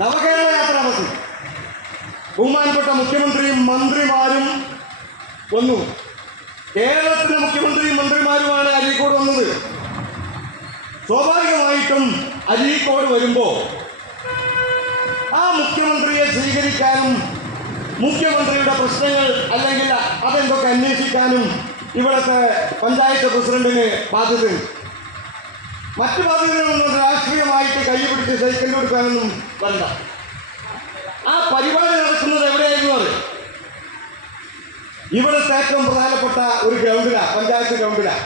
നവകേരള യാത്ര ബസ് ബഹുമാനപ്പെട്ട മുഖ്യമന്ത്രിയും മന്ത്രിമാരും വന്നു. കേരളത്തിലെ മുഖ്യമന്ത്രിയും മന്ത്രിമാരുമാണ് അരീക്കോട് വന്നത്. സ്വാഭാവികമായിട്ടും അരീക്കോട് വരുമ്പോൾ ആ മുഖ്യമന്ത്രിയെ സ്വീകരിക്കാനും മുഖ്യമന്ത്രിയുടെ പ്രശ്നങ്ങൾ അല്ലെങ്കിൽ അതെന്തൊക്കെ അന്വേഷിക്കാനും ഇവിടുത്തെ പഞ്ചായത്ത് പ്രസിഡന്റിന് ബാധ്യതയുണ്ട്. മറ്റു ബാധ്യതകളൊന്നും രാഷ്ട്രീയമായിട്ട് കൈപിടിച്ച് സൈക്കിൾ കൊടുക്കാനൊന്നും വരണ്ട ആ പരിപാടി നടക്കുന്നത് എവിടെയായിരുന്നു അത്? ഇവിടുത്തെ ഏറ്റവും പ്രധാനപ്പെട്ട ഒരു ഗ്രൗണ്ടിലാണ് പഞ്ചായത്ത് ഗ്രൗണ്ടിലാണ്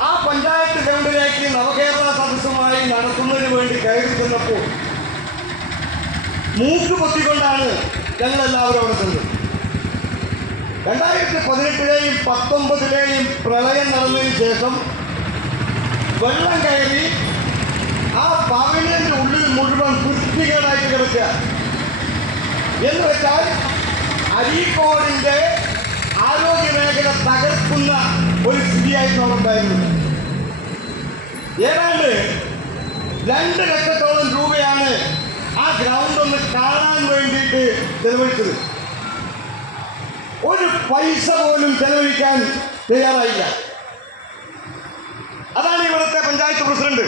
ആ പഞ്ചായത്ത് ഗ്രൗണ്ടിലേക്ക് നവകേരള സദസ്സുമായി നടത്തുന്നതിന് വേണ്ടി കയറി ചെന്നപ്പോൾ മൂക്ക് പൊത്തിക്കൊണ്ടാണ് ഞങ്ങൾ എല്ലാവരും അവിടെ ചെന്നത്. രണ്ടായിരത്തി പതിനെട്ടിലെയും പത്തൊമ്പതിലെയും പ്രളയം നടന്നതിന് ശേഷം വെള്ളം കയറി ആ പവിലിന്റെ ഉള്ളിൽ മുഴുവൻ വൃത്തികേടായിട്ട് കിടക്കുക. എന്ന് വെച്ചാൽ അരീക്കോടിന്റെ ആരോഗ്യ മേഖല തകർക്കുന്ന ഒരു സ്ഥിതിയായി ഉണ്ടായിരുന്നത് ഏതാണ്ട് രണ്ട് ലക്ഷത്തോളം രൂപയാണ് ആ ഗ്രൗണ്ട് ഒന്ന് കാണാൻ വേണ്ടിയിട്ട് ചെലവഴിച്ചത്. ഒരു പൈസ പോലും ചെലവഴിക്കാൻ തയ്യാറായില്ല. അതാണ് ഇവിടുത്തെ പഞ്ചായത്ത് പ്രസിഡന്റ്.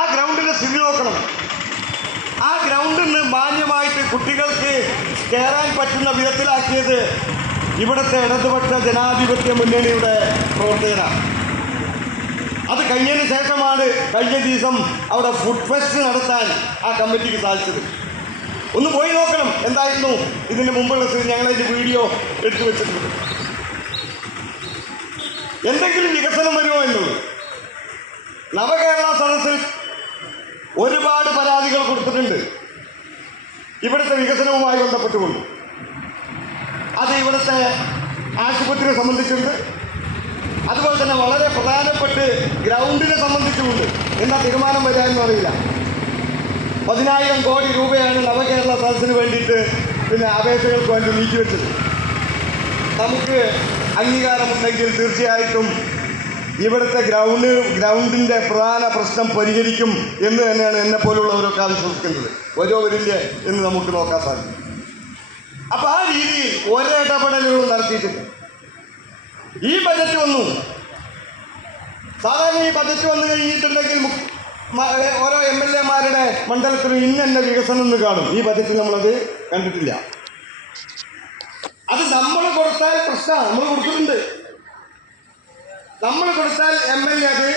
ആ ഗ്രൗണ്ടിന്റെ സ്ഥിതി നോക്കണം. ആ ഗ്രൗണ്ടിൽ നിന്ന് മാന്യമായിട്ട് കുട്ടികൾക്ക് കയറാൻ പറ്റുന്ന വിധത്തിലാക്കിയത് ഇവിടുത്തെ ഇടതുപക്ഷ ജനാധിപത്യ മുന്നണിയുടെ പ്രവർത്തകനാണ് അത് കഴിഞ്ഞതിന് ശേഷമാണ് കഴിഞ്ഞ ദിവസം അവിടെ ഫുഡ് ഫെസ്റ്റ് നടത്താൻ ആ കമ്മിറ്റിക്ക് സാധിച്ചത്. ഒന്ന് പോയി നോക്കണം എന്തായിരുന്നു ഇതിന് മുമ്പുള്ള ഞങ്ങളതിന്റെ വീഡിയോ എടുത്തു വെച്ചിട്ടുണ്ട്. എന്തെങ്കിലും വികസനം വരുമോ എന്നുള്ളത് നവകേരള സദസ്സിൽ ഒരുപാട് പരാതികൾ കൊടുത്തിട്ടുണ്ട്. ഇവിടുത്തെ വികസനവുമായി ബന്ധപ്പെട്ടുകൊണ്ട്. അത് ഇവിടുത്തെ ആശുപത്രിയെ സംബന്ധിച്ചുണ്ട്. അതുപോലെ തന്നെ വളരെ പ്രധാനപ്പെട്ട് ഗ്രൗണ്ടിനെ സംബന്ധിച്ചുമുണ്ട്. എന്താ തീരുമാനം എന്ന് അറിയില്ല. പതിനായിരം കോടി രൂപയാണ് നവകേരള സദസ്സിന് വേണ്ടിയിട്ട് പിന്നെ അപേക്ഷകൾക്ക് വേണ്ടി നീക്കിവെച്ചത്. നമുക്ക് അംഗീകാരമുണ്ടെങ്കിൽ തീർച്ചയായിട്ടും ഇവിടുത്തെ ഗ്രൗണ്ട് ഗ്രൗണ്ടിന്റെ പ്രധാന പ്രശ്നം പരിഹരിക്കും എന്ന് തന്നെയാണ് എന്നെ പോലുള്ളവരൊക്കെ വിശ്വസിക്കുന്നത് ഓരോ വരില്ലേ എന്ന് നമുക്ക് നോക്കാൻ സാധിക്കും. അപ്പോൾ ആ രീതിയിൽ ഒരിടപെടലുകളും നടത്തിയിട്ടില്ല. ഈ ബജറ്റ് വന്നു. സാധാരണ ഈ ബജറ്റ് വന്നു കഴിഞ്ഞിട്ടുണ്ടെങ്കിൽ ഓരോ എം എൽ എമാരുടെ മണ്ഡലത്തിലും ഇന്ന വികസനം എന്ന് കാണും. ഈ ബജറ്റിൽ നമ്മളത് കണ്ടിട്ടില്ല. അത് നമ്മൾ കൊടുത്താൽ പ്രശ്നമാണ് നമ്മൾ കൊടുത്തിട്ടുണ്ട്. നമ്മൾ കൊടുത്താൽ എം എൽ എ അത്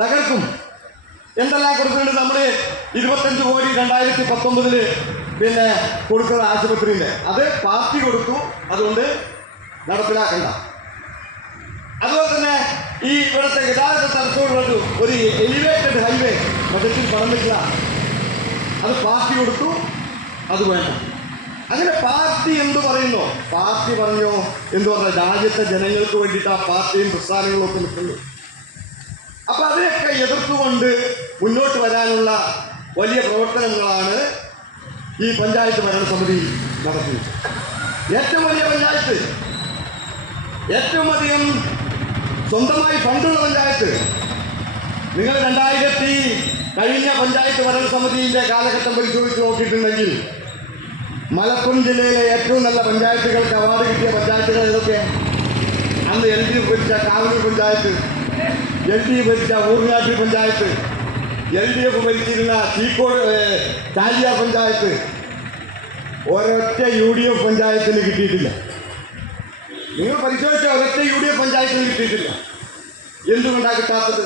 തകർക്കും. എന്തെല്ലാം കൊടുക്കുന്നുണ്ട് നമ്മൾ ഇരുപത്തഞ്ച് കോടി രണ്ടായിരത്തി പത്തൊമ്പതിൽ പിന്നെ കൊടുക്കുന്ന ആശുപത്രിയിൽ അത് പാർട്ടി കൊടുത്തു അതുകൊണ്ട് നടപ്പിലാക്കണ്ട. അതുപോലെ തന്നെ ഈ ഇവിടുത്തെ ഗതാഗത തടസ്സമുള്ളത് ഒരു എലിവേറ്റഡ് ഹൈവേ ബജറ്റിൽ വെച്ചില്ല അത് പാർട്ടി കൊടുത്തു അത് വേണ്ട അങ്ങനെ പാർട്ടി എന്ത് പറയുന്നു? പാർട്ടി പറഞ്ഞോ? എന്ന് പറഞ്ഞാൽ രാജ്യത്തെ ജനങ്ങൾക്ക് വേണ്ടിയിട്ട് ആ പാർട്ടിയും പ്രസ്ഥാനങ്ങളും ഒക്കെ നിൽക്കുന്നു. അപ്പൊ അതിനൊക്കെ എതിർത്തുകൊണ്ട് മുന്നോട്ട് വരാനുള്ള വലിയ പ്രവർത്തനങ്ങളാണ് ഈ പഞ്ചായത്ത് ഭരണസമിതി നടത്തിയത്. ഏറ്റവും വലിയ പഞ്ചായത്ത് ഏറ്റവും അധികം സ്വന്തമായി ഫണ്ടുള്ള പഞ്ചായത്ത് നിങ്ങൾ രണ്ടായിരത്തി കഴിഞ്ഞ പഞ്ചായത്ത് ഭരണസമിതിയുടെ കാലഘട്ടം പരിശോധിച്ച് നോക്കിയിട്ടുണ്ടെങ്കിൽ മലപ്പുറം ജില്ലയിലെ ഏറ്റവും നല്ല പഞ്ചായത്തുകൾക്ക് അവാർഡ് കിട്ടിയ പഞ്ചായത്തുകൾ ഏതൊക്കെ? അന്ന് എൽ ഡി ഭരിച്ച കാവലൂർ പഞ്ചായത്ത് എൽ ഡി ഭരിച്ച Urangatti panchayat L D F ഭരിച്ചിരുന്ന ചീക്കോട് ചാലിയ പഞ്ചായത്ത്. ഒരൊറ്റ യു ഡി എഫ് പഞ്ചായത്തിന് കിട്ടിയിട്ടില്ല. നിങ്ങൾ പരിശോധിച്ച ഒരൊറ്റ യു ഡി എഫ് പഞ്ചായത്തിന് കിട്ടിയിട്ടില്ല. എന്തുകൊണ്ടാണ് കിട്ടാത്തത്?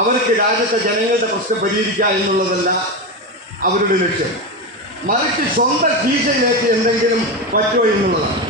അവർക്ക് രാജ്യത്തെ ജനങ്ങളുടെ പ്രശ്നം പരിഹരിക്കുക എന്നുള്ളതല്ല അവരുടെ ലക്ഷ്യം. മറിച്ച് സ്വന്തം കീശയിലേക്ക് എന്തെങ്കിലും പറ്റുമോ എന്നുള്ളതാണ്.